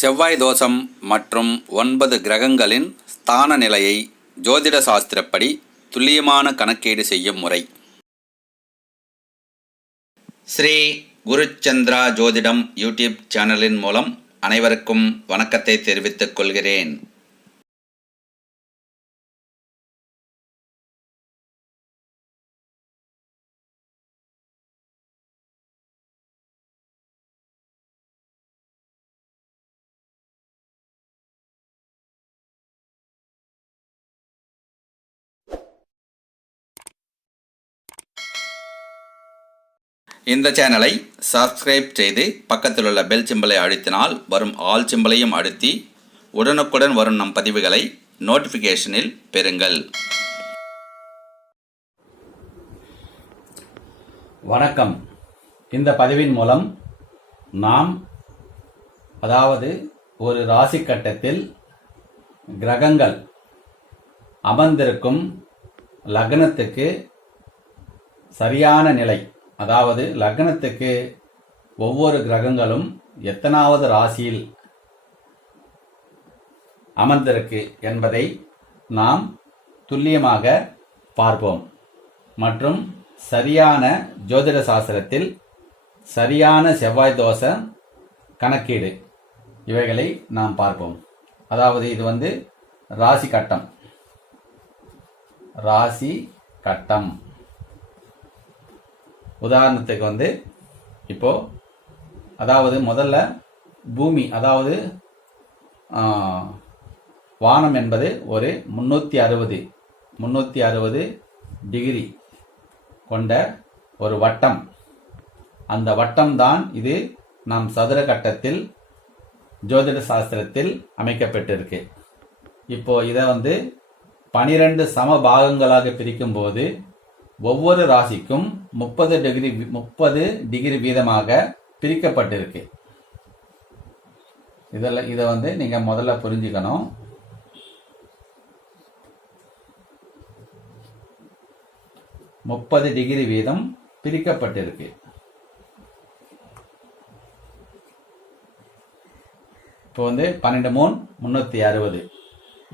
செவ்வாய் தோஷம் மற்றும் ஒன்பது கிரகங்களின் ஸ்தான நிலையை ஜோதிட சாஸ்திரப்படி துல்லியமான கணக்கீடு செய்யும் முறை. ஸ்ரீ குருச்சந்திரா ஜோதிடம் யூடியூப் சேனலின் மூலம் அனைவருக்கும் வணக்கத்தை தெரிவித்துக் கொள்கிறேன். இந்த சேனலை சப்ஸ்கிரைப் செய்து பக்கத்தில் உள்ள பெல் சிம்பலை அழுத்தினால் வரும் ஆல் சிம்பலையும் அழுத்தி உடனுக்குடன் வரும் நம் பதிவுகளை நோட்டிஃபிகேஷனில் பெறுங்கள். வணக்கம். இந்த பதிவின் மூலம் நாம் அதாவது ஒரு ராசி கட்டத்தில் கிரகங்கள் அமர்ந்திருக்கும் லக்னத்துக்கு சரியான நிலை அதாவது லக்னத்துக்கு ஒவ்வொரு கிரகங்களும் எத்தனாவது ராசியில் அமர்ந்திருக்கு என்பதை நாம் துல்லியமாக பார்ப்போம். மற்றும் சரியான ஜோதிட சாஸ்திரத்தில் சரியான செவ்வாய் தோஷ கணக்கீடு இவைகளை நாம் பார்ப்போம். அதாவது இது வந்து ராசி கட்டம். ராசி கட்டம். உதாரணத்துக்கு வந்து இப்போ அதாவது முதல்ல பூமி அதாவது வானம் என்பது ஒரு முன்னூற்றி அறுபது முன்னூற்றி அறுபது டிகிரி கொண்ட ஒரு வட்டம். அந்த வட்டம் தான் இது நம் சதுர கட்டத்தில் ஜோதிட சாஸ்திரத்தில் அமைக்கப்பட்டிருக்கு. இப்போ இதை வந்து பனிரெண்டு சம பாகங்களாக பிரிக்கும்போது ஒவ்வொரு ராசிக்கும் முப்பது டிகிரி முப்பது டிகிரி வீதமாக பிரிக்கப்பட்டிருக்கு. இதில் இதை வந்து நீங்கள் முதல்ல புரிஞ்சுக்கணும். முப்பது டிகிரி வீதம் பிரிக்கப்பட்டிருக்கு. இப்போ வந்து பன்னெண்டு மூணு முந்நூற்றி அறுபது.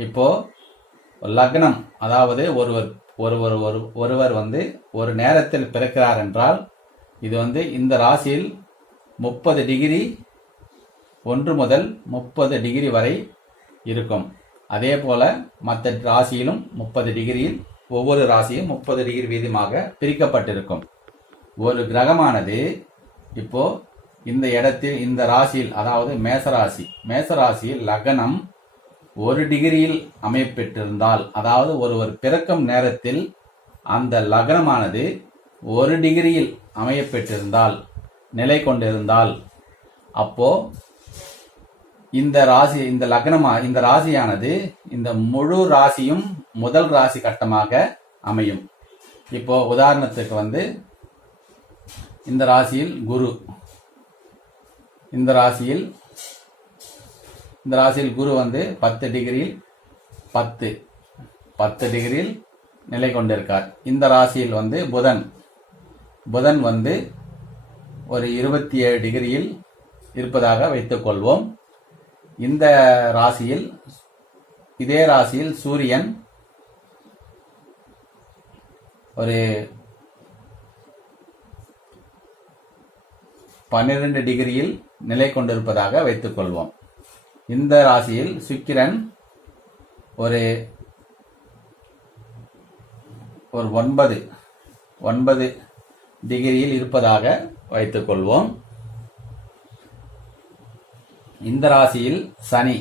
இப்போ லக்னம் அதாவது ஒருவர் ஒருவர் ஒரு ஒருவர் வந்து ஒரு நேரத்தில் பிறக்கிறார் என்றால் இது வந்து இந்த ராசியில் முப்பது டிகிரி ஒன்று முதல் முப்பது டிகிரி வரை இருக்கும். அதே போல மற்ற ராசியிலும் முப்பது டிகிரியில் ஒவ்வொரு ராசியும் முப்பது டிகிரி வீதமாக பிரிக்கப்பட்டிருக்கும். ஒரு கிரகமானது இப்போ இந்த இடத்தில் இந்த ராசியில் அதாவது மேசராசி மேசராசியில் லக்னம் ஒரு டிகிரியில் அமைப்பெற்றிருந்தால் அதாவது ஒருவர் பிறக்கும் நேரத்தில் அந்த லக்னமானது ஒரு டிகிரியில் அமையப்பெற்றிருந்தால் நிலை கொண்டிருந்தால் அப்போ இந்த ராசி இந்த லக்னமா இந்த ராசியானது இந்த முழு ராசியும் முதல் ராசி கட்டமாக அமையும். இப்போ உதாரணத்துக்கு வந்து இந்த ராசியில் குரு இந்த ராசியில் இந்த ராசியில் குரு வந்து பத்து டிகிரியில் பத்து பத்து டிகிரியில் நிலை கொண்டிருக்கார். இந்த ராசியில் வந்து புதன். புதன் வந்து ஒரு இருபத்தி ஏழு டிகிரியில் இருப்பதாக வைத்துக்கொள்வோம். இந்த ராசியில் இதே ராசியில் சூரியன் ஒரு பன்னிரண்டு டிகிரியில் நிலை கொண்டிருப்பதாக வைத்துக்கொள்வோம். இந்த ராசியில் சுக்கிரன் ஒரு ஒரு ஒன்பது ஒன்பது டிகிரியில் இருப்பதாக வைத்துக்கொள்வோம் இந்த ராசியில் சனி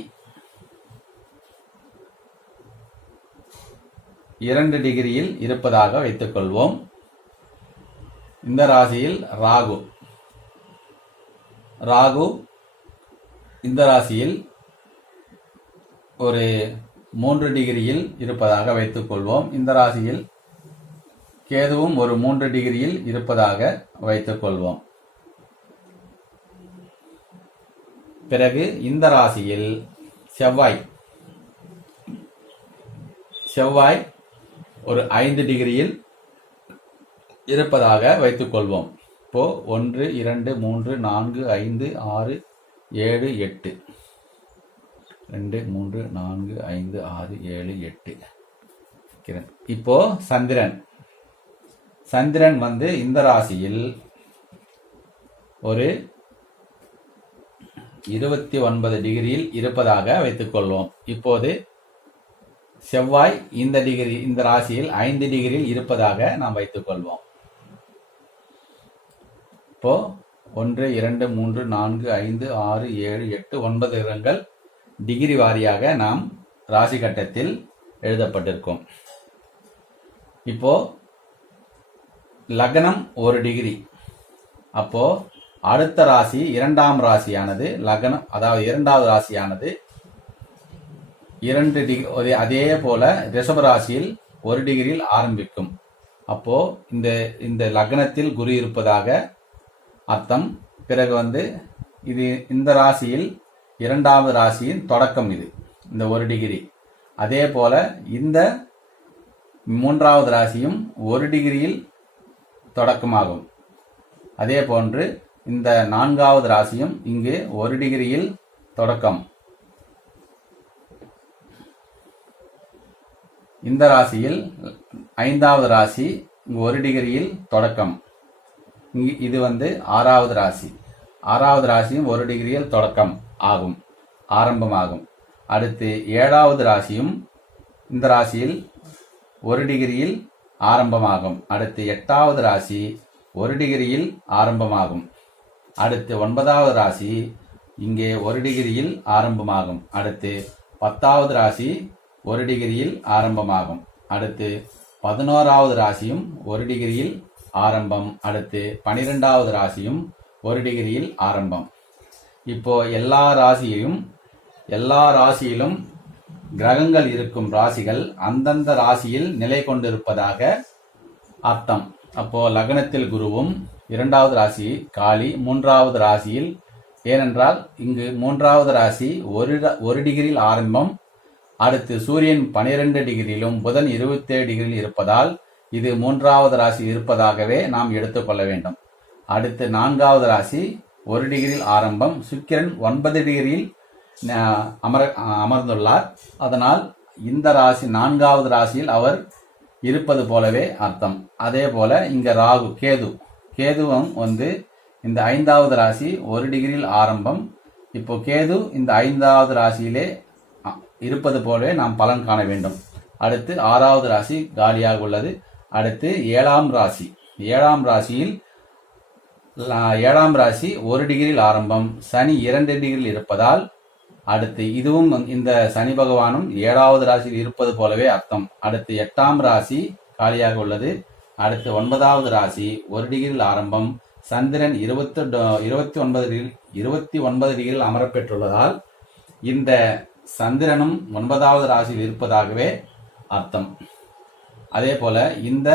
இரண்டு டிகிரியில் இருப்பதாக வைத்துக்கொள்வோம் இந்த ராசியில் ராகு. ராகு இந்த ராசியில் ஒரு மூன்று டிகிரியில் இருப்பதாக வைத்துக்கொள்வோம் இந்த ராசியில் கேதுவும் ஒரு மூன்று டிகிரியில் இருப்பதாக வைத்துக்கொள்வோம் பிறகு இந்த ராசியில் செவ்வாய். செவ்வாய் ஒரு ஐந்து டிகிரியில் இருப்பதாக வைத்துக்கொள்வோம் இப்போ ஒன்று இரண்டு மூன்று நான்கு ஐந்து ஆறு ஏழு எட்டு. ரெண்டு மூன்று நான்கு ஐந்து ஆறு ஏழு எட்டு. கிரண். இப்போ சந்திரன். சந்திரன் வந்து இந்த ராசியில் ஒரு இருபத்தி ஒன்பது டிகிரியில் இருப்பதாக வைத்துக்கொள்வோம். இப்போது செவ்வாய் இந்த டிகிரி இந்த ராசியில் ஐந்து டிகிரியில் இருப்பதாக நாம் வைத்துக்கொள்வோம். இப்போ ஒன்று இரண்டு மூன்று நான்கு ஐந்து ஆறு ஏழு எட்டு ஒன்பது கிரகங்கள் டிகிரி வாரியாக நாம் ராசி கட்டத்தில் எழுதப்பட்டிருக்கும். இப்போ லக்னம் ஒரு டிகிரி. அப்போ அடுத்த ராசி இரண்டாம் ராசியானது லக்னம் அதாவது இரண்டாவது ராசியானது இரண்டு டிகிரி அதே போல ரிஷப ராசியில் ஒரு டிகிரியில் ஆரம்பிக்கும். அப்போ இந்த இந்த லக்னத்தில் குரு இருப்பதாக அர்த்தம். பிறகு வந்து இது இந்த ராசியில் இரண்டாவது ராசியின் தொடக்கம் இது இந்த ஒரு டிகிரி அதே போல இந்த மூன்றாவது ராசியும் ஒரு டிகிரியில் தொடக்கமாகும். அதே போன்று இந்த நான்காவது ராசியும் இங்கு ஒரு டிகிரியில் தொடக்கம். இந்த ராசியில் ஐந்தாவது ராசி இங்கு ஒரு டிகிரியில் தொடக்கம். இங்கு இது வந்து ஆறாவது ராசி. ஆறாவது ராசியும் ஒரு டிகிரியில் தொடக்கம். ஆகும் ஆரம்பமாகும். அடுத்து ஏழாவது ராசியும் இந்த ராசியில் ஒரு டிகிரியில் ஆரம்பமாகும். அடுத்து எட்டாவது ராசி ஒரு டிகிரியில் ஆரம்பமாகும். அடுத்து ஒன்பதாவது ராசி இங்கே ஒரு டிகிரியில் ஆரம்பமாகும். அடுத்து பத்தாவது ராசி ஒரு டிகிரியில் ஆரம்பமாகும். அடுத்து பதினோராவது ராசியும் ஒரு டிகிரியில் ஆரம்பம். அடுத்து பனிரெண்டாவது ராசியும் ஒரு டிகிரியில் ஆரம்பம். இப்போ எல்லா ராசியையும் எல்லா ராசியிலும் கிரகங்கள் இருக்கும் ராசிகள் அந்தந்த ராசியில் நிலை கொண்டிருப்பதாக அர்த்தம். அப்போ லக்னத்தில் குருவும் இரண்டாவது ராசி காளி மூன்றாவது ராசியில் ஏனென்றால் இங்கு மூன்றாவது ராசி ஒரு ர- ஒரு டிகிரியில் ஆரம்பம் அடுத்து சூரியன் பனிரெண்டு டிகிரியிலும் புதன் இருபத்தேழு டிகிரியில் இருப்பதால் இது மூன்றாவது ராசி இருப்பதாகவே நாம் எடுத்துக்கொள்ள வேண்டும். அடுத்து நான்காவது ராசி ஒரு டிகிரியில் ஆரம்பம். சுக்கிரன் ஒன்பது டிகிரியில் அமர அமர்ந்துள்ளார். அதனால் இந்த ராசி நான்காவது ராசியில் அவர் இருப்பது போலவே அர்த்தம். அதே போல இங்க ராகு கேது. கேதுவும் வந்து இந்த ஐந்தாவது ராசி ஒரு டிகிரியில் ஆரம்பம். இப்போ கேது இந்த ஐந்தாவது ராசியிலே இருப்பது போலவே நாம் பலன் காண வேண்டும். அடுத்து ஆறாவது ராசி காலியாக உள்ளது. அடுத்து ஏழாம் ராசி. ஏழாம் ராசியில் ஏழாம் ராசி ஒரு டிகிரியில் ஆரம்பம் சனி இரண்டு டிகிரியில் இருப்பதால் அடுத்து இதுவும் இந்த சனி பகவானும் ஏழாவது ராசியில் இருப்பது போலவே அர்த்தம். அடுத்து எட்டாம் ராசி காலியாக உள்ளது. அடுத்து ஒன்பதாவது ராசி ஒரு டிகிரியில் ஆரம்பம் சந்திரன் இருபத்தி இருபத்தி ஒன்பது டிகிரி இருபத்தி ஒன்பது டிகிரியில் அமரப்பெற்றுள்ளதால் இந்த சந்திரனும் ஒன்பதாவது ராசியில் இருப்பதாகவே அர்த்தம். அதே போல இந்த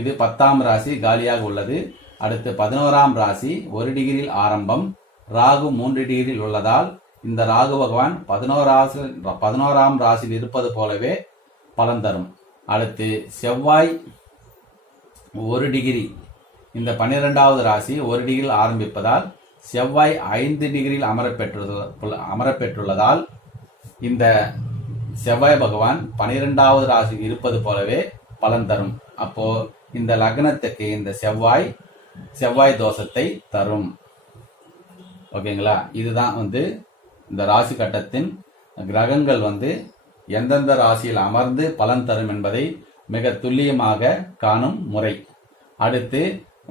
இது பத்தாம் ராசி காலியாக உள்ளது. அடுத்து பதினோராம் ராசி ஒரு டிகிரியில் ஆரம்பம். ராகு மூன்று டிகிரியில் உள்ளதால் இந்த ராகு பகவான் பதினோராசி பதினோராம் ராசியில் இருப்பது போலவே பலன் தரும். அடுத்து செவ்வாய் ஒரு டிகிரி. இந்த பன்னிரெண்டாவது ராசி ஒரு டிகிரியில் ஆரம்பிப்பதால் செவ்வாய் ஐந்து டிகிரியில் அமரப்பெற்று அமரப்பெற்றுள்ளதால் இந்த செவ்வாய் பகவான் பனிரெண்டாவது ராசி இருப்பது போலவே பலன் தரும். அப்போ இந்த லக்னத்துக்கு இந்த செவ்வாய் செவ்வாய் தோஷத்தை தரும். ஓகேங்களா? இதுதான் வந்து இந்த ராசி கட்டத்தின் கிரகங்கள் வந்து எந்தெந்த ராசியில் அமர்ந்து பலன் தரும் என்பதை மிக துல்லியமாக காணும் முறை. அடுத்து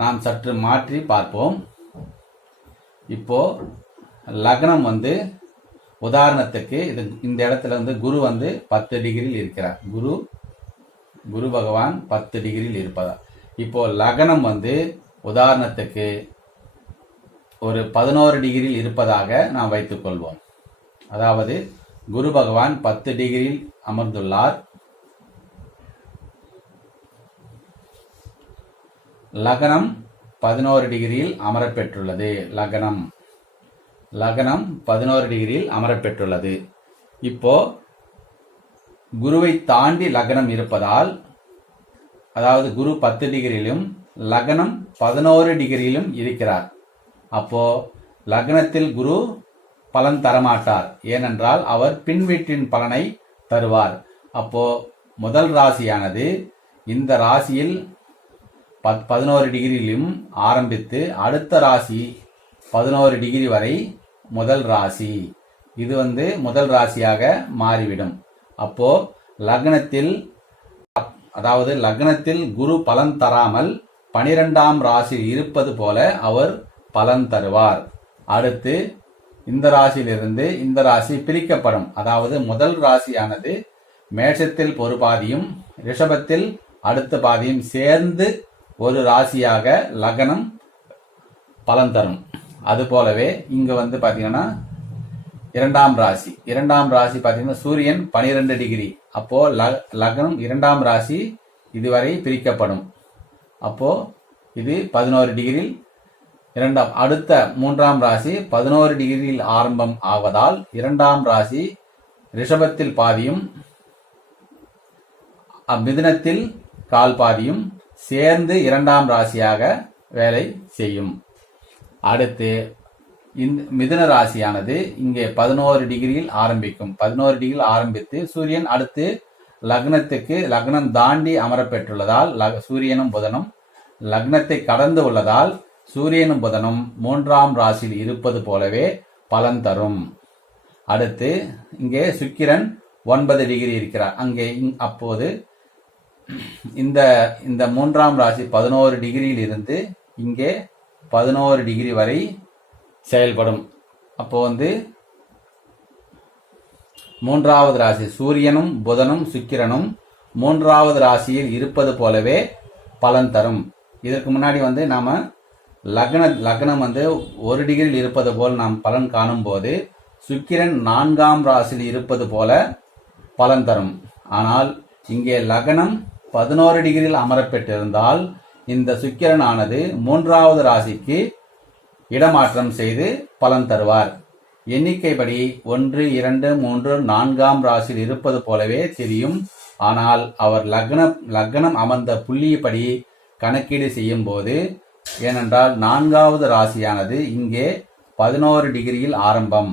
நாம் சற்று மாற்றி பார்ப்போம். இப்போ லக்னம் வந்து உதாரணத்துக்கு இது இந்த இடத்துல வந்து குரு வந்து பத்து டிகிரியில் இருக்கிறார். குரு குரு பகவான் பத்து டிகிரியில் இருப்பதா? இப்போ லக்னம் வந்து உதாரணத்துக்கு ஒரு பதினோரு டிகிரியில் இருப்பதாக நாம் வைத்துக்கொள்வோம் அதாவது குரு பகவான் பத்து டிகிரியில் அமர்ந்துள்ளார். லக்னம் பதினோரு டிகிரியில் அமரப்பெற்றுள்ளது. லக்னம். லக்னம் பதினோரு டிகிரியில் அமரப்பெற்றுள்ளது. இப்போ குருவை தாண்டி லக்னம் இருப்பதால் அதாவது குரு பத்து டிகிரியிலும் லக்னம் பதினோரு டிகிரியிலும் இருக்கிறார். அப்போ லக்னத்தில் குரு பலன் தரமாட்டார். ஏனென்றால் அவர் பின்வீட்டின் பலனை தருவார். அப்போ முதல் ராசியானது இந்த ராசியில் பத் பதினோரு டிகிரியிலும் ஆரம்பித்து அடுத்த ராசி பதினோரு டிகிரி வரை முதல் ராசி. இது வந்து முதல் ராசியாக மாறிவிடும். அப்போ லக்னத்தில் அதாவது லக்னத்தில் குரு பலன் தராமல் பனிரெண்டாம் ராசியில் இருப்பது போல அவர் பலன் தருவார். அடுத்து இந்த ராசியிலிருந்து இந்த ராசி பிரிக்கப்படும். அதாவது முதல் ராசியானது மேஷத்தில் ஒரு பாதியும் ரிஷபத்தில் அடுத்த பாதியும் சேர்ந்து ஒரு ராசியாக லக்னம் பலன் தரும். அது போலவே இங்க வந்து பாத்தீங்கன்னா இரண்டாம் ராசி. இரண்டாம் ராசி பாத்தீங்கன்னா சூரியன் பனிரெண்டு டிகிரி. அப்போ லக்னம் இரண்டாம் ராசி இதுவரை பிரிக்கப்படும். அப்போ இது பதினோரு டிகிரியில் இரண்டாம் அடுத்த மூன்றாம் ராசி பதினோரு டிகிரியில் ஆரம்பம் ஆவதால் இரண்டாம் ராசி ரிஷபத்தில் பாதியும் மிதுனத்தில் கால் பாதியும் சேர்ந்து இரண்டாம் ராசியாக வேலை செய்யும். அடுத்து இந்த மிதுன ராசியானது இங்கே பதினோரு டிகிரியில் ஆரம்பிக்கும். பதினோரு டிகிரியில் ஆரம்பித்து சூரியன் அடுத்து லக்னத்துக்கு லக்னம் தாண்டி அமரப்பெற்றுள்ளதால் சூரியனும் புதனும். லக்னத்தை கடந்து உள்ளதால் சூரியனும் புதனும் மூன்றாம் ராசியில் இருப்பது போலவே பலன் தரும். அடுத்து இங்கே சுக்கிரன் ஒன்பது டிகிரி இருக்கிறார். அங்கே இங்- அப்போது இந்த இந்த மூன்றாம் ராசி பதினோரு டிகிரியில் இருந்து இங்கே பதினோரு டிகிரி வரை செயல்படும். அப்போ வந்து மூன்றாவது ராசி சூரியனும் புதனும் சுக்கிரனும் மூன்றாவது ராசியில் இருப்பது போலவே பலன் தரும். இதற்கு முன்னாடி வந்து நாம லக்ன லக்னம் வந்து ஒரு டிகிரியில் இருப்பது போல் நாம் பலன் காணும் போது சுக்கிரன் நான்காம் ராசியில் இருப்பது போல பலன் தரும். ஆனால் இங்கே லக்னம் பதினோரு டிகிரியில் அமரப்பெற்றிருந்தால் இந்த சுக்கிரன் ஆனது மூன்றாவது ராசிக்கு இடமாற்றம் செய்து பலன் தருவார். எண்ணிக்கைப்படி ஒன்று இரண்டு மூன்று நான்காம் ராசியில் இருப்பது போலவே தெரியும். ஆனால் அவர் லக்ன லக்னம் அமர்ந்த புள்ளியப்படி கணக்கீடு செய்யும் போது ஏனென்றால் நான்காவது ராசியானது இங்கே பதினோரு டிகிரியில் ஆரம்பம்.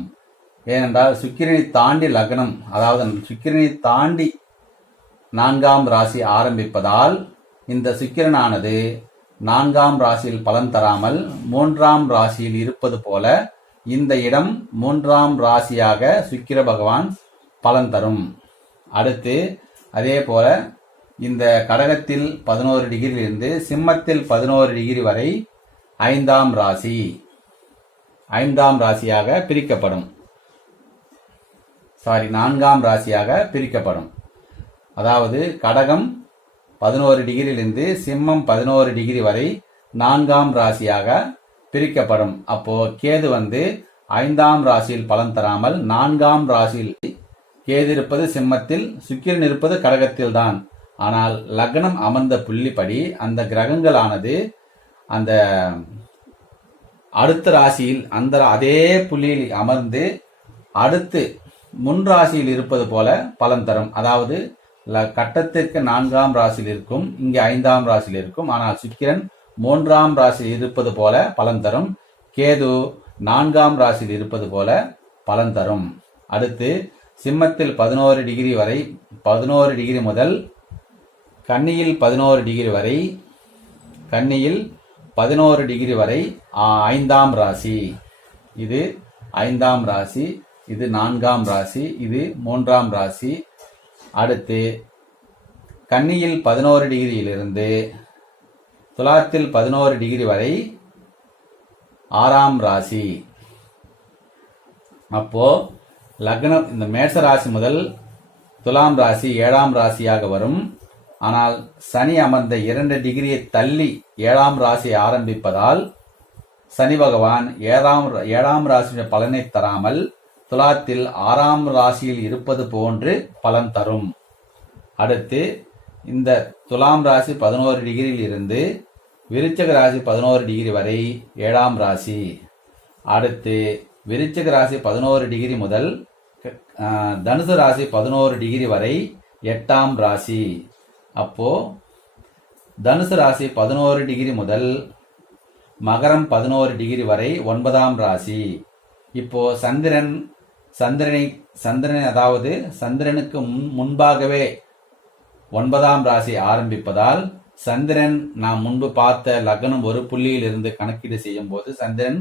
ஏனென்றால் சுக்கிரனை தாண்டி லக்னம் அதாவது சுக்கிரனை தாண்டி நான்காம் ராசி ஆரம்பிப்பதால் இந்த சுக்கிரனானது நான்காம் ராசியில் பலன் தராமல் மூன்றாம் ராசியில் இருப்பது போல இந்த இடம் மூன்றாம் ராசியாக சுக்கிர பகவான் பலன் தரும். அடுத்து அதே போல இந்த கடகத்தில் பதினோரு டிகிரியிலிருந்து சிம்மத்தில் பதினோரு டிகிரி வரை ஐந்தாம் ராசி ஐந்தாம் ராசியாக பிரிக்கப்படும். சாரி நான்காம் ராசியாக பிரிக்கப்படும். அதாவது கடகம் பதினோரு டிகிரியிலிருந்து சிம்மம் பதினோரு டிகிரி வரை நான்காம் ராசியாக பிரிக்கப்படும். அப்போ கேது வந்து ஐந்தாம் ராசியில் பலன் தராமல் நான்காம் ராசியில் கேது இருப்பது சிம்மத்தில் சுக்கிரன் இருப்பது கடகத்தில் தான் ஆனால் லக்னம் அமர்ந்த புள்ளிப்படி அந்த கிரகங்களானது அந்த அடுத்த ராசியில் அந்த அதே புள்ளியில் அமர்ந்து அடுத்து முன் ராசியில் இருப்பது போல பலன் தரும். அதாவது கட்டத்திற்கு நான்காம் ராசியில் இருக்கும் இங்கே ஐந்தாம் ராசியில் இருக்கும். ஆனால் சுக்கிரன் மூன்றாம் ராசியில் இருப்பது போல பலன் தரும். கேது நான்காம் ராசியில் இருப்பது போல பலன் தரும். அடுத்து சிம்மத்தில் பதினோரு டிகிரி வரை பதினோரு டிகிரி முதல் கன்னியில் பதினோரு டிகிரி வரை கன்னியில் பதினோரு டிகிரி வரை ஐந்தாம் ராசி. இது ஐந்தாம் ராசி இது நான்காம் ராசி இது மூன்றாம் ராசி அடுத்து கன்னியில் பதினோரு டிகிரியிலிருந்து துலாத்தில் பதினோரு டிகிரி வரை ஆறாம் ராசி. அப்போ லக்னம் இந்த மேஷ ராசி முதல் துலாம் ராசி ஏழாம் ராசியாக வரும். ஆனால் சனி அமர்ந்த இரண்டு டிகிரியை தள்ளி ஏழாம் ராசியை ஆரம்பிப்பதால் சனி பகவான் ஏழாம் ஏழாம் ராசியுடைய பலனை தராமல் துலாத்தில் ஆறாம் ராசியில் இருப்பது போன்று பலன் தரும். அடுத்து இந்த துலாம் ராசி பதினோரு டிகிரியில் இருந்து விருச்சக ராசி பதினோரு டிகிரி வரை ஏழாம் ராசி. அடுத்து விருச்சக ராசி பதினோரு டிகிரி முதல் தனுசு ராசி பதினோரு டிகிரி வரை எட்டாம் ராசி. அப்போ தனுசு ராசி பதினோரு டிகிரி முதல் மகரம் பதினோரு டிகிரி வரை ஒன்பதாம் ராசி. இப்போ சந்திரன் சந்திரனை சந்திரன் அதாவது சந்திரனுக்கு முன் முன்பாகவே ஒன்பதாம் ராசி ஆரம்பிப்பதால் சந்திரன் நாம் முன்பு பார்த்த லக்னம் ஒரு புள்ளியில் இருந்து கணக்கீடு செய்யும் போது சந்திரன்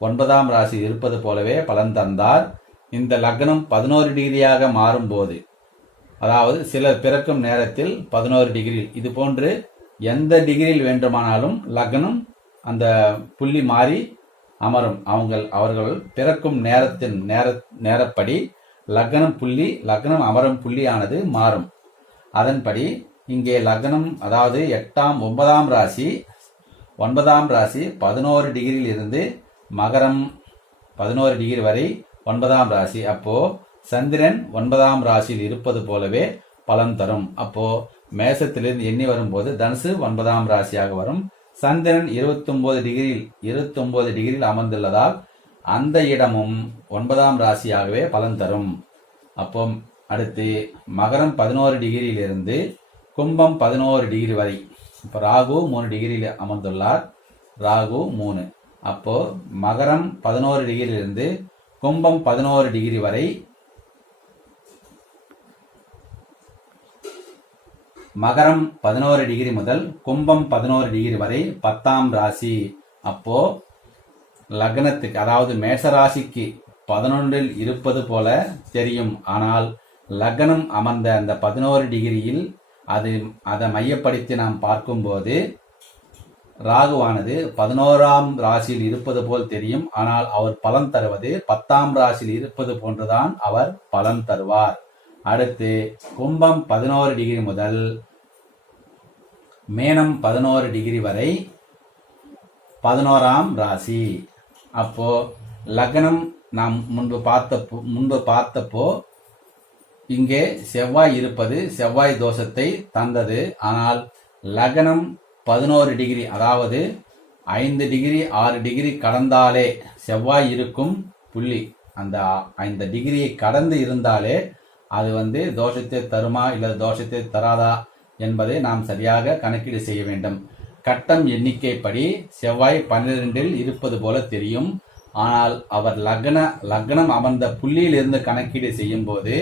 ஒன்பதாம் ராசி இருப்பது போலவே பலன் தந்தார். இந்த லக்னம் பதினோரு டிகிரியாக மாறும்போது அதாவது சிலர் பிறக்கும் நேரத்தில் பதினோரு டிகிரி இது போன்று எந்த டிகிரியில் வேண்டுமானாலும் லக்னம் அந்த புள்ளி மாறி அமரும். அவங்கள் அவர்கள் பிறக்கும் நேரத்தின் நேர நேரப்படி லக்னம் புள்ளி லக்னம் அமரும் புள்ளியானது மாறும். அதன்படி இங்கே லக்னம் அதாவது எட்டாம் ஒன்பதாம் ராசி ஒன்பதாம் ராசி பதினோரு டிகிரியில் இருந்து மகரம் பதினோரு டிகிரி வரை ஒன்பதாம் ராசி. அப்போ சந்திரன் ஒன்பதாம் ராசியில் இருப்பது போலவே பலன் தரும். அப்போ மேசத்திலிருந்து எண்ணி வரும்போது தனுசு ஒன்பதாம் ராசியாக வரும். சந்திரன் 29 டிகிரியில் 29 டிகிரியில் அமர்ந்துள்ளதால் அந்த இடமும் ஒன்பதாம் ராசியாகவே பலன் தரும். அப்போ அடுத்து மகரம் பதினோரு டிகிரியிலிருந்து கும்பம் பதினோரு டிகிரி வரை. இப்போ ராகு மூணு டிகிரியில் அமர்ந்துள்ளார். ராகு மூணு. அப்போ மகரம் பதினோரு டிகிரியிலிருந்து கும்பம் பதினோரு டிகிரி வரை மகரம் பதினோரு டிகிரி முதல் கும்பம் பதினோரு டிகிரி வரை பத்தாம் ராசி. அப்போ லக்னத்துக்கு அதாவது மேச ராசிக்கு பதினொன்றில் இருப்பது போல தெரியும். ஆனால் லக்னம் அமர்ந்த அந்த பதினோரு டிகிரியில் அது அதை மையப்படுத்தி நாம் பார்க்கும்போது ராகுவானது பதினோராம் ராசியில் இருப்பது போல் தெரியும். ஆனால் அவர் பலன் தருவது பத்தாம் ராசியில் இருப்பது போன்றுதான் அவர் பலன் தருவார். அடுத்து கும்பம் பதினோரு டிகிரி முதல் மேனம் பதினோரு டிகிரி வரை பதினோராம் ராசி. அப்போ லக்னம் நாம் முன்பு பார்த்த முன்பு பார்த்தப்போ இங்கே செவ்வாய் இருப்பது செவ்வாய் தோஷத்தை தந்தது. ஆனால் லக்னம் பதினோரு டிகிரி அதாவது ஐந்து டிகிரி ஆறு டிகிரி கடந்தாலே செவ்வாய் இருக்கும் புள்ளி. அந்த ஐந்து டிகிரியை கடந்து இருந்தாலே அது வந்து தோஷத்தை தருமா இல்லை தோஷத்தை தராதா என்பதை நாம் சரியாக கணக்கீடு செய்ய வேண்டும். கட்டம் எண்ணிக்கைப்படி செவ்வாய் பன்னிரெண்டில் இருப்பது போல தெரியும். ஆனால் அவர் லக்ன லக்னம் அமர்ந்த புள்ளியிலிருந்து கணக்கீடு செய்யும் போது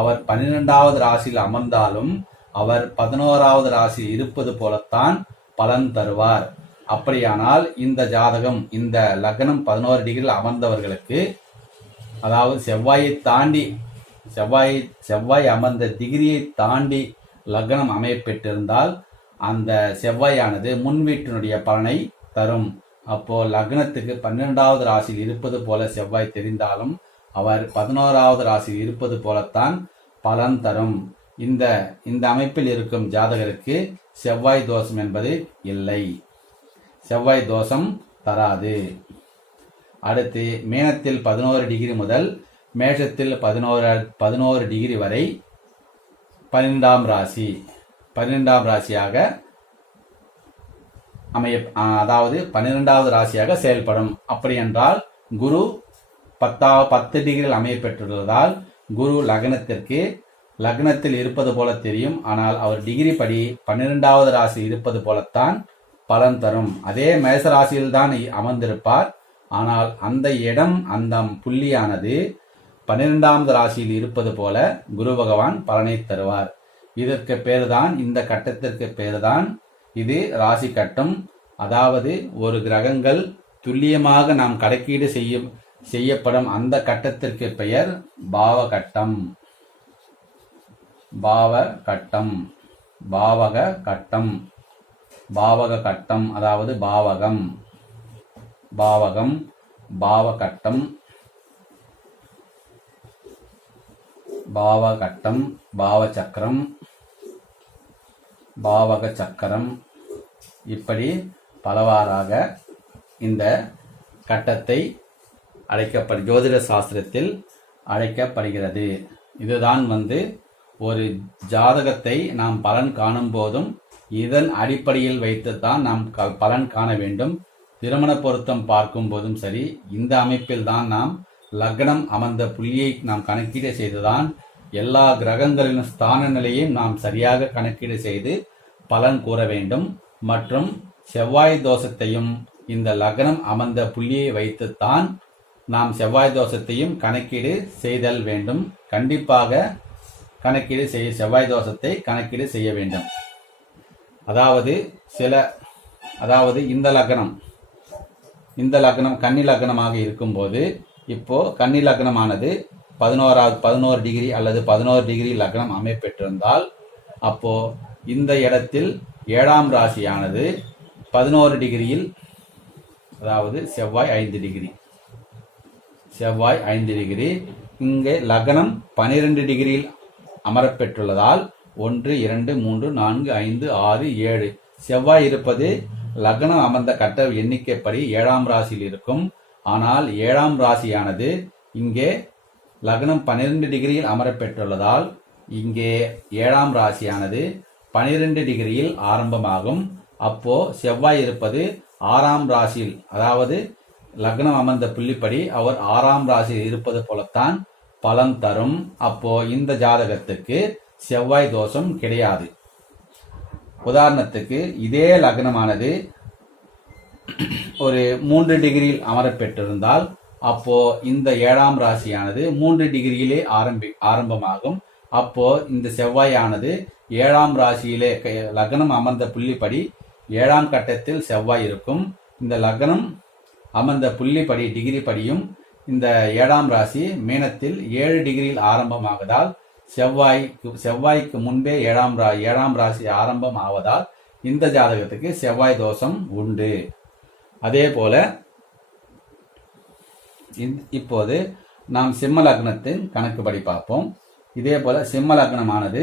அவர் பன்னிரெண்டாவது ராசியில் அமர்ந்தாலும் அவர் பதினோராவது ராசியில் இருப்பது போலத்தான் பலன் தருவார். அப்படியானால் இந்த ஜாதகம் இந்த லக்னம் பதினோரு டிகிரியில் அமர்ந்தவர்களுக்கு அதாவது செவ்வாயை தாண்டி செவ்வாய் செவ்வாய் அமர்ந்த டிகிரியை தாண்டி லக்னம் அமையப்பெற்றிருந்தால் அந்த செவ்வாயானது முன் வீட்டினுடைய பலனை தரும். அப்போ லக்னத்துக்கு பன்னிரெண்டாவது ராசியில் இருப்பது போல செவ்வாய் தெரிந்தாலும் அவர் பதினோராவது ராசியில் இருப்பது போலத்தான் பலன் தரும். இந்த இந்த அமைப்பில் இருக்கும் ஜாதகருக்கு செவ்வாய் தோஷம் என்பது இல்லை. செவ்வாய் தோஷம் தராது. அடுத்து மேனத்தில் பதினோரு டிகிரி முதல் மேஷத்தில் பதினோரு பதினோரு டிகிரி வரை பன்னிரெண்டாம் ராசி. பன்னிரெண்டாம் ராசியாக அமைய அதாவது பன்னிரெண்டாவது ராசியாக செயல்படும். அப்படி என்றால் குரு பத்தா பத்து டிகிரியில் அமைய பெற்றுள்ளதால் குரு லக்னத்திற்கு லக்னத்தில் இருப்பது போல தெரியும். ஆனால் அவர் டிகிரி படி பன்னிரெண்டாவது ராசி இருப்பது போலத்தான் பலன் தரும். அதே மேச ராசியில் தான் அமர்ந்திருப்பார். ஆனால் அந்த இடம் அந்த புள்ளியானது பன்னிரெண்டாவது ராசியில் இருப்பது போல குரு பகவான் பலனை தருவார். இதற்கு பேருதான் இந்த கட்டத்திற்கு பேருதான் இது ராசி கட்டம். அதாவது ஒரு கிரகங்கள் துல்லியமாக நாம் கணக்கீடு செய்ய செய்யப்படும் அந்த கட்டத்திற்கு பெயர் பாவ கட்டம் பாவ கட்டம் பாவக கட்டம் பாவக கட்டம் அதாவது பாவகம். பாவகம் பாவ கட்டம் பாவகட்டம் பாவச்சக்கரம் பாவக சக்கரம் இப்படி பலவாறாக இந்த கட்டத்தை அழைக்கப்படு ஜோதிட சாஸ்திரத்தில் அழைக்கப்படுகிறது. இதுதான் வந்து ஒரு ஜாதகத்தை நாம் பலன் காணும் போதும் இதன் அடிப்படையில் வைத்துத்தான் நாம் க- பலன் காண வேண்டும். திருமண பொருத்தம் பார்க்கும் போதும் சரி இந்த அமைப்பில் தான் நாம் லக்னம் அமர்ந்த புள்ளியை நாம் கணக்கீடு செய்துதான் எல்லா கிரகங்களின் ஸ்தான நிலையையும் நாம் சரியாக கணக்கீடு செய்து பலன் கூற வேண்டும். மற்றும் செவ்வாய் தோஷத்தையும் இந்த லக்னம் அமர்ந்த புள்ளியை வைத்துத்தான் நாம் செவ்வாய் தோஷத்தையும் கணக்கீடு செய்தல் வேண்டும். கண்டிப்பாக கணக்கீடு செய்ய செவ்வாய் தோஷத்தை கணக்கீடு செய்ய வேண்டும். அதாவது சில அதாவது இந்த லக்னம் இந்த லக்னம் கன்னி லக்னமாக இருக்கும்போது இப்போ கன்னி லக்னமானது பதினோராவது பதினோரு டிகிரி அல்லது பதினோரு டிகிரி லக்னம் அமைப்பெற்றிருந்தால் அப்போ இந்த இடத்தில் ஏழாம் ராசியானது பதினோரு டிகிரியில் அதாவது செவ்வாய் ஐந்து டிகிரி. செவ்வாய் ஐந்து டிகிரி. இங்கே லக்னம் பனிரெண்டு டிகிரியில் அமரப்பெற்றுள்ளதால் ஒன்று இரண்டு மூன்று நான்கு ஐந்து ஆறு ஏழு. செவ்வாய் இருப்பது லக்னம் அமர்ந்த கட்ட எண்ணிக்கைப்படி ஏழாம் ராசியில் இருக்கும். ஆனால் ஏழாம் ராசியானது இங்கே லக்னம் பன்னிரெண்டு டிகிரியில் அமரப்பெற்றுள்ளதால் இங்கே ஏழாம் ராசியானது பனிரெண்டு டிகிரியில் ஆரம்பமாகும். அப்போ செவ்வாய் இருப்பது ஆறாம் ராசியில் அதாவது லக்னம் அமர்ந்த புள்ளிப்படி அவர் ஆறாம் ராசியில் இருப்பது போலத்தான் பலன் தரும். அப்போ இந்த ஜாதகத்துக்கு செவ்வாய் தோஷம் கிடையாது. உதாரணத்துக்கு இதே லக்னமானது ஒரு மூன்று டிகிரியில் அமரப்பெற்றிருந்தால் அப்போ இந்த ஏழாம் ராசியானது மூன்று டிகிரியிலே ஆரம்பி ஆரம்பமாகும். அப்போ இந்த செவ்வாயானது ஏழாம் ராசியிலே க- லக்னம் அமர்ந்த புள்ளிப்படி ஏழாம் கட்டத்தில் செவ்வாய் இருக்கும். இந்த லக்னம் அமர்ந்த புள்ளிப்படி டிகிரி படியும் இந்த ஏழாம் ராசி மீனத்தில் ஏழு டிகிரியில் ஆரம்பமாகதால் செவ்வாய்க்கு செவ்வாய்க்கு முன்பே ஏழாம் ரா ஏழாம் ராசி ஆரம்பம் ஆவதால் இந்த ஜாதகத்துக்கு செவ்வாய் தோஷம் உண்டு. அதே போல இப்போது நாம் சிம்ம லக்னத்தின் கணக்குப்படி பார்ப்போம். இதே போல சிம்ம லக்னமானது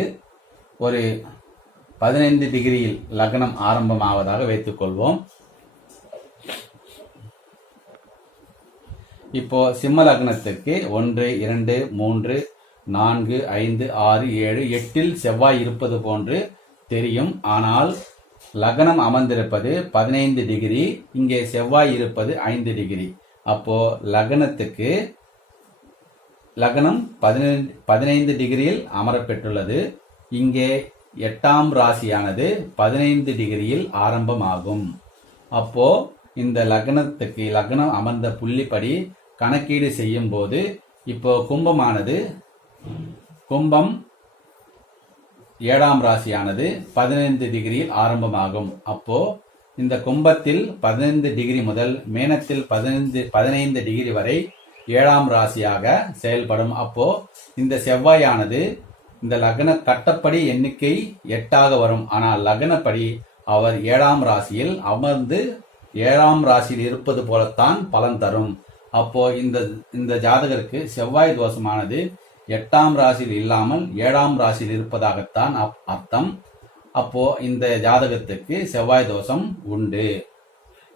ஒரு பதினைந்து டிகிரியில் லக்னம் ஆரம்பமாவதாக வைத்துக்கொள்வோம். இப்போ சிம்ம லக்னத்திற்கு ஒன்று இரண்டு மூன்று நான்கு ஐந்து ஆறு ஏழு எட்டில் செவ்வாய் இருப்பது போன்று தெரியும். ஆனால் லக்னம் அமர்ந்திருப்பது பதினைந்து டிகிரி இங்கே செவ்வாய் இருப்பது ஐந்து டிகிரி. அப்போ லக்னத்துக்கு லக்னம் பதினைந்து பதினைந்து டிகிரியில் அமரப்பெற்றுள்ளது. இங்கே எட்டாம் ராசியானது பதினைந்து டிகிரியில் ஆரம்பமாகும். அப்போ இந்த லக்னத்துக்கு லக்னம் அமர்ந்த புள்ளிப்படி கணக்கீடு செய்யும் போது இப்போ கும்பமானது கும்பம் ஏழாம் ராசியானது பதினைந்து டிகிரியில் ஆரம்பமாகும். அப்போ இந்த கும்பத்தில் பதினைந்து டிகிரி முதல் மேனத்தில் பதினைந்து பதினைந்து டிகிரி வரை ஏழாம் ராசியாக செயல்படும். அப்போ இந்த செவ்வாயானது இந்த லக்ன கட்டப்படி எண்ணிக்கை எட்டாக வரும். ஆனால் லக்னப்படி அவர் ஏழாம் ராசியில் அமர்ந்து ஏழாம் ராசியில் இருப்பது போலத்தான் பலன் தரும். அப்போ இந்த இந்த ஜாதகருக்கு செவ்வாய் தோஷமானது எட்டாம் ராசியில் இல்லாமல் ஏழாம் ராசியில் இருப்பதாகத்தான் அப்- அர்த்தம். அப்போ இந்த ஜாதகத்துக்கு செவ்வாய் தோஷம் உண்டு.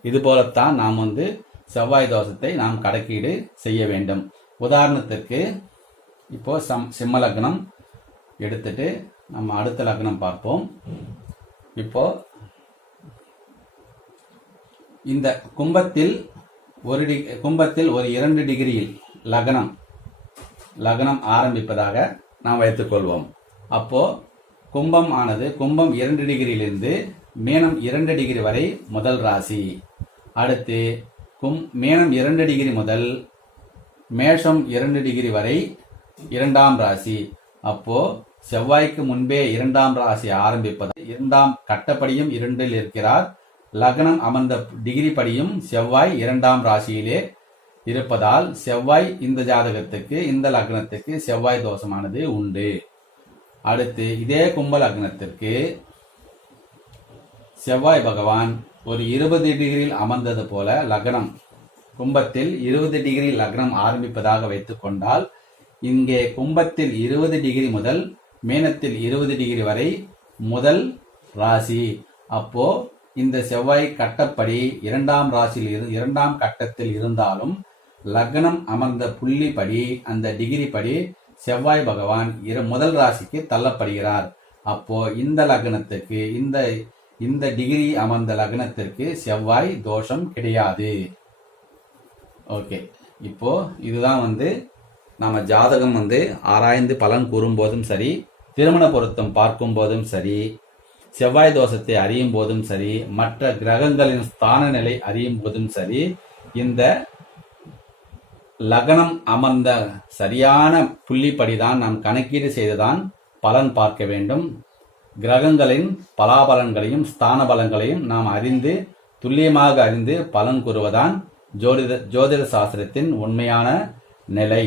இது போலத்தான் நாம் வந்து செவ்வாய் தோஷத்தை நாம் கணக்கீடு செய்ய வேண்டும். உதாரணத்துக்கு இப்போ சம் சிம்ம லக்னம் எடுத்துட்டு நம்ம அடுத்த லக்னம் பார்ப்போம். இப்போ இந்த கும்பத்தில் ஒரு டி கும்பத்தில் ஒரு இரண்டு டிகிரியில் லக்னம் லக்னம் ஆரம்பிப்பதாக நாம் வைத்துக்கொள்வோம் அப்போ கும்பம் ஆனது கும்பம் இரண்டு டிகிரியிலிருந்து மீனம் இரண்டு டிகிரி வரை முதல் ராசி. அடுத்து கும் மீனம் இரண்டு டிகிரி முதல் மேஷம் இரண்டு டிகிரி வரை இரண்டாம் ராசி. அப்போ செவ்வாய்க்கு முன்பே இரண்டாம் ராசி ஆரம்பிப்பது இரண்டாம் கட்டப்படியும் இரண்டில் இருக்கிறார். லக்னம் அமர்ந்த டிகிரி படியும் செவ்வாய் இரண்டாம் ராசியிலே இருப்பதால் செவ்வாய் இந்த ஜாதகத்துக்கு இந்த லக்னத்துக்கு செவ்வாய் தோஷமானது உண்டு. அடுத்து இதே கும்ப லக்னத்திற்கு செவ்வாய் பகவான் ஒரு இருபது டிகிரியில் அமர்ந்தது போல லக்னம் கும்பத்தில் இருபது டிகிரி லக்னம் ஆரம்பிப்பதாக வைத்துக் கொண்டால் இங்கே கும்பத்தில் இருபது டிகிரி முதல் மீனத்தில் இருபது டிகிரி வரை முதல் ராசி. அப்போ இந்த செவ்வாய் கட்டப்படி இரண்டாம் ராசியில் இரு இரண்டாம் கட்டத்தில் இருந்தாலும் லக்னம் அமர்ந்த புள்ளி படி அந்த டிகிரி படி செவ்வாய் பகவான் இரு முதல் ராசிக்கு தள்ளப்படுகிறார். அப்போ இந்த லக்னத்துக்கு இந்த இந்த டிகிரி அமர்ந்த லக்னத்திற்கு செவ்வாய் தோஷம் கிடையாது. ஓகே. இப்போ இதுதான் வந்து நம்ம ஜாதகம் வந்து ஆராய்ந்து பலன் கூறும்போதும் சரி திருமண பொருத்தம் பார்க்கும் போதும் சரி செவ்வாய் தோஷத்தை அறியும் போதும் சரி மற்ற கிரகங்களின் ஸ்தான நிலை அறியும் போதும் சரி இந்த லக்னம் அமர்ந்த சரியான புள்ளிப்படிதான் நாம் கணக்கீடு செய்துதான் பலன் பார்க்க வேண்டும். கிரகங்களின் பலாபலன்களையும் ஸ்தான பலன்களையும் நாம் அறிந்து துல்லியமாக அறிந்து பலன் கூறுவதான் ஜோதிட ஜோதிட சாஸ்திரத்தின் உண்மையான நிலை.